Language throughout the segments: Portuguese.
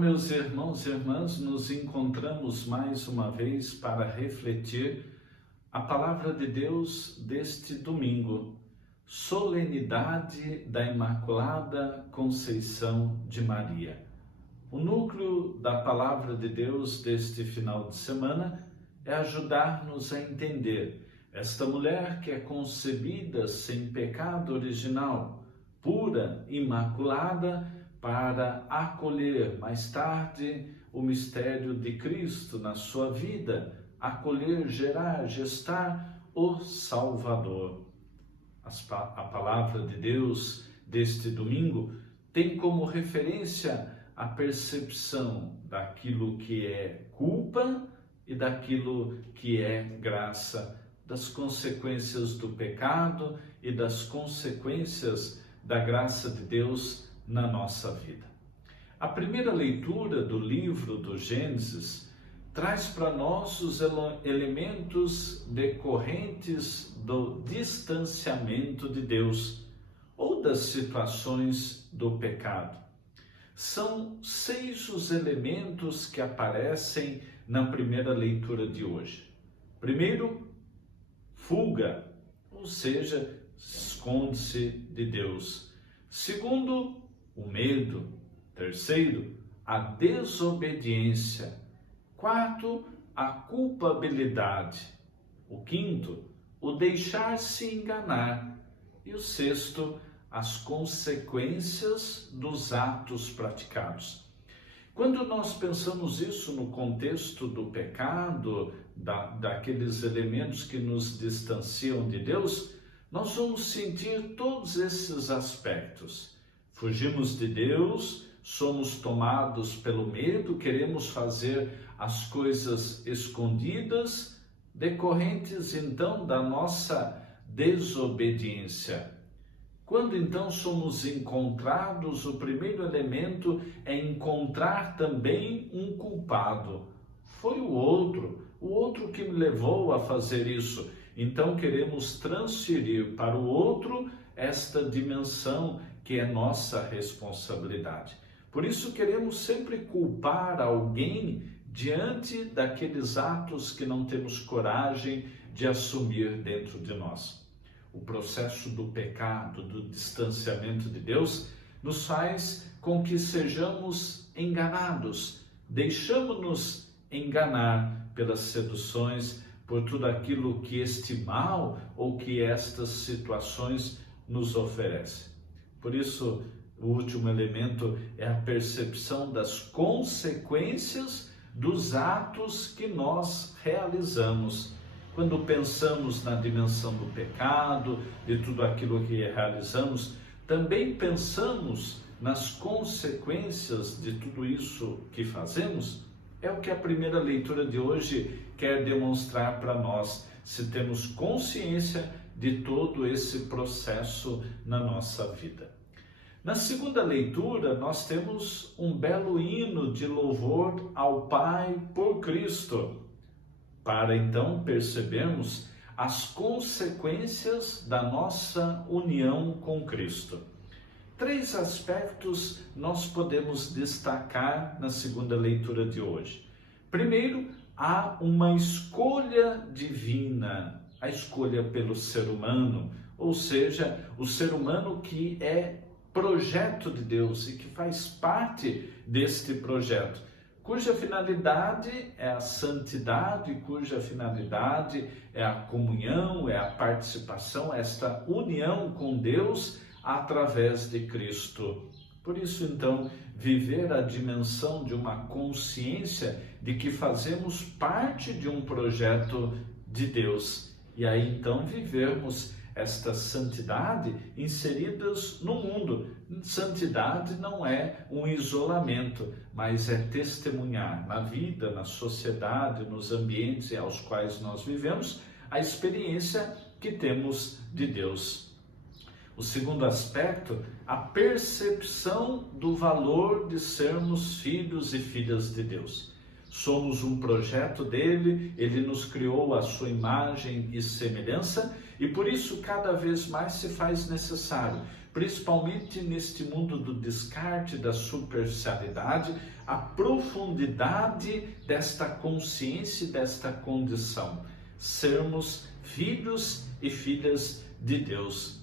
meus irmãos e irmãs, nos encontramos mais uma vez para refletir a palavra de Deus deste domingo, solenidade da Imaculada Conceição de Maria. O núcleo da palavra de Deus deste final de semana é ajudar-nos a entender esta mulher que é concebida sem pecado original, pura, imaculada, para acolher mais tarde o mistério de Cristo na sua vida, acolher, gerar, gestar o Salvador. A palavra de Deus deste domingo tem como referência a percepção daquilo que é culpa e daquilo que é graça, das consequências do pecado e das consequências da graça de Deus na nossa vida. A primeira leitura do livro do Gênesis traz para nós os elementos decorrentes do distanciamento de Deus ou das situações do pecado. São 6 os elementos que aparecem na primeira leitura de hoje. Primeiro, fuga, ou seja, esconde-se de Deus. Segundo, o medo. Terceiro, a desobediência. Quarto, a culpabilidade. O quinto, o deixar-se enganar. E o sexto, as consequências dos atos praticados. Quando nós pensamos isso no contexto do pecado, daqueles elementos que nos distanciam de Deus, nós vamos sentir todos esses aspectos. Fugimos de Deus, somos tomados pelo medo, queremos fazer as coisas escondidas, decorrentes então da nossa desobediência. Quando então somos encontrados, o primeiro elemento é encontrar também um culpado. Foi o outro que me levou a fazer isso. Então queremos transferir para o outro esta dimensão que é nossa responsabilidade. Por isso queremos sempre culpar alguém diante daqueles atos que não temos coragem de assumir dentro de nós. O processo do pecado, do distanciamento de Deus, nos faz com que sejamos enganados, deixamos-nos enganar pelas seduções, por tudo aquilo que este mal ou que estas situações nos oferecem. Por isso, o último elemento é a percepção das consequências dos atos que nós realizamos. Quando pensamos na dimensão do pecado, de tudo aquilo que realizamos, também pensamos nas consequências de tudo isso que fazemos? É o que a primeira leitura de hoje quer demonstrar para nós, se temos consciência de todo esse processo na nossa vida. Na segunda leitura, nós temos um belo hino de louvor ao Pai por Cristo, para então percebermos as consequências da nossa união com Cristo. 3 aspectos nós podemos destacar na segunda leitura de hoje. Primeiro, há uma escolha divina, a escolha pelo ser humano, ou seja, o ser humano que é projeto de Deus e que faz parte deste projeto, cuja finalidade é a santidade, cuja finalidade é a comunhão, é a participação, esta união com Deus através de Cristo. Por isso, então, viver a dimensão de uma consciência de que fazemos parte de um projeto de Deus. E aí, então, vivermos esta santidade inseridas no mundo. Santidade não é um isolamento, mas é testemunhar na vida, na sociedade, nos ambientes aos quais nós vivemos, a experiência que temos de Deus. O segundo aspecto, a percepção do valor de sermos filhos e filhas de Deus. Somos um projeto dele, ele nos criou à sua imagem e semelhança, E por isso cada vez mais se faz necessário, principalmente neste mundo do descarte, da superficialidade, a profundidade desta consciência e desta condição, sermos filhos e filhas de Deus.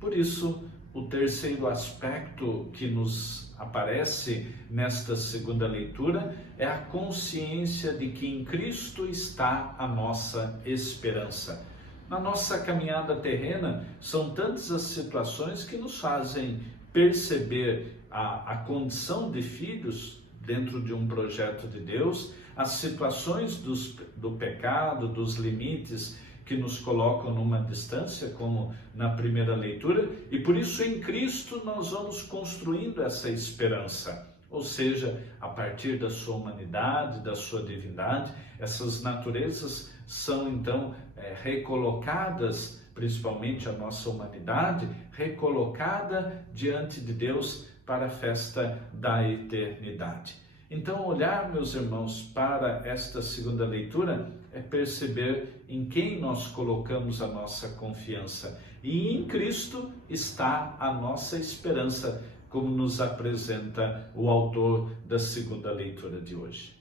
Por isso, o terceiro aspecto que nos aparece nesta segunda leitura é a consciência de que em Cristo está a nossa esperança. Na nossa caminhada terrena, são tantas as situações que nos fazem perceber a condição de filhos dentro de um projeto de Deus, as situações do pecado, dos limites que nos colocam numa distância, como na primeira leitura, e por isso em Cristo nós vamos construindo essa esperança. Ou seja, a partir da sua humanidade, da sua divindade, essas naturezas são então recolocadas, principalmente a nossa humanidade, recolocada diante de Deus para a festa da eternidade. Então, olhar, meus irmãos, para esta segunda leitura é perceber em quem nós colocamos a nossa confiança. E em Cristo está a nossa esperança, como nos apresenta o autor da segunda leitura de hoje.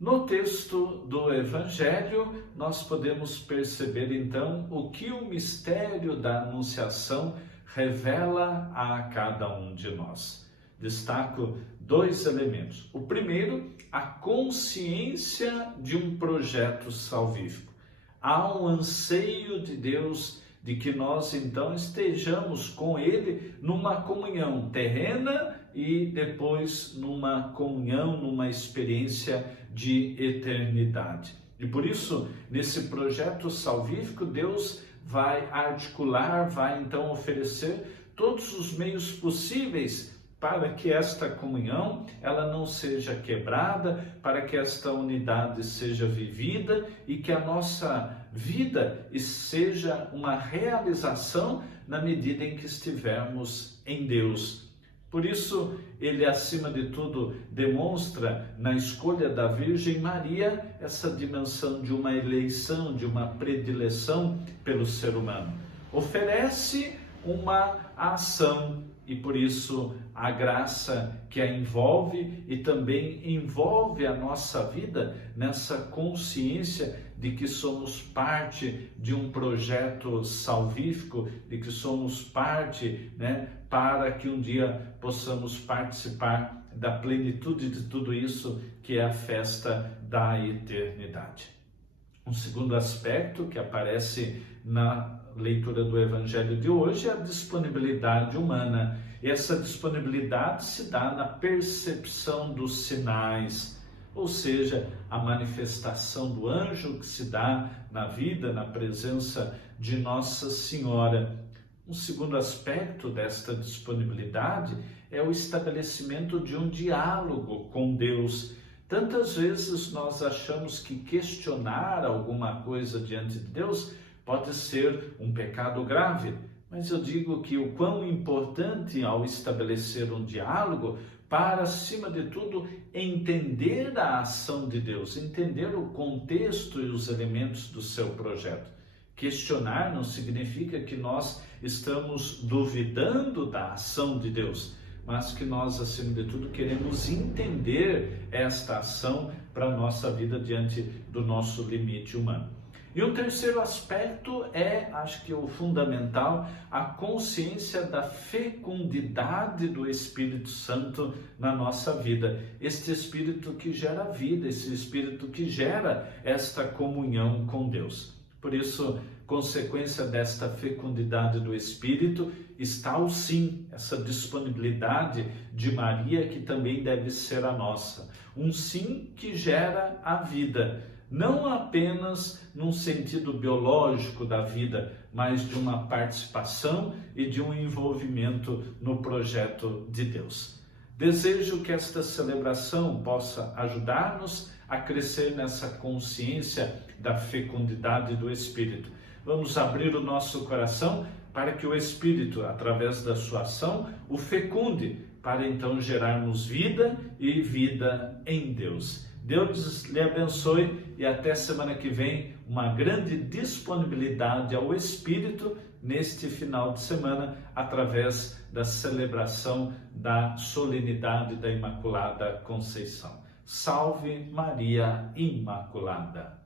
No texto do Evangelho, nós podemos perceber então o que o mistério da Anunciação revela a cada um de nós. Destaco dois elementos. O primeiro, a consciência de um projeto salvífico. Há um anseio de Deus de que nós então estejamos com Ele numa comunhão terrena e depois numa comunhão, numa experiência de eternidade. E por isso, nesse projeto salvífico, Deus vai articular, vai então oferecer todos os meios possíveis para que esta comunhão ela não seja quebrada, para que esta unidade seja vivida e que a nossa vida seja uma realização na medida em que estivermos em Deus. Por isso, ele, acima de tudo, demonstra na escolha da Virgem Maria essa dimensão de uma eleição, de uma predileção pelo ser humano. Oferece uma ação e, por isso, a graça que a envolve e também envolve a nossa vida nessa consciência de que somos parte de um projeto salvífico, de que somos parte, para que um dia possamos participar da plenitude de tudo isso que é a festa da eternidade. Um segundo aspecto que aparece na leitura do Evangelho de hoje é a disponibilidade humana. E essa disponibilidade se dá na percepção dos sinais, ou seja, a manifestação do anjo que se dá na vida, na presença de Nossa Senhora. Um segundo aspecto desta disponibilidade é o estabelecimento de um diálogo com Deus. Tantas vezes nós achamos que questionar alguma coisa diante de Deus pode ser um pecado grave, mas eu digo que o quão importante ao estabelecer um diálogo para, acima de tudo, entender a ação de Deus, entender o contexto e os elementos do seu projeto. Questionar não significa que nós estamos duvidando da ação de Deus, mas que nós, acima de tudo, queremos entender esta ação para a nossa vida diante do nosso limite humano. E o terceiro aspecto acho que o fundamental, a consciência da fecundidade do Espírito Santo na nossa vida. Este Espírito que gera vida, esse Espírito que gera esta comunhão com Deus. Por isso, consequência desta fecundidade do Espírito está o sim, essa disponibilidade de Maria que também deve ser a nossa. Um sim que gera a vida. Não apenas num sentido biológico da vida, mas de uma participação e de um envolvimento no projeto de Deus. Desejo que esta celebração possa ajudar-nos a crescer nessa consciência da fecundidade do Espírito. Vamos abrir o nosso coração para que o Espírito, através da sua ação, o fecunde, para então gerarmos vida e vida em Deus. Deus lhe abençoe e até semana que vem, uma grande disponibilidade ao Espírito neste final de semana, através da celebração da solenidade da Imaculada Conceição. Salve Maria Imaculada!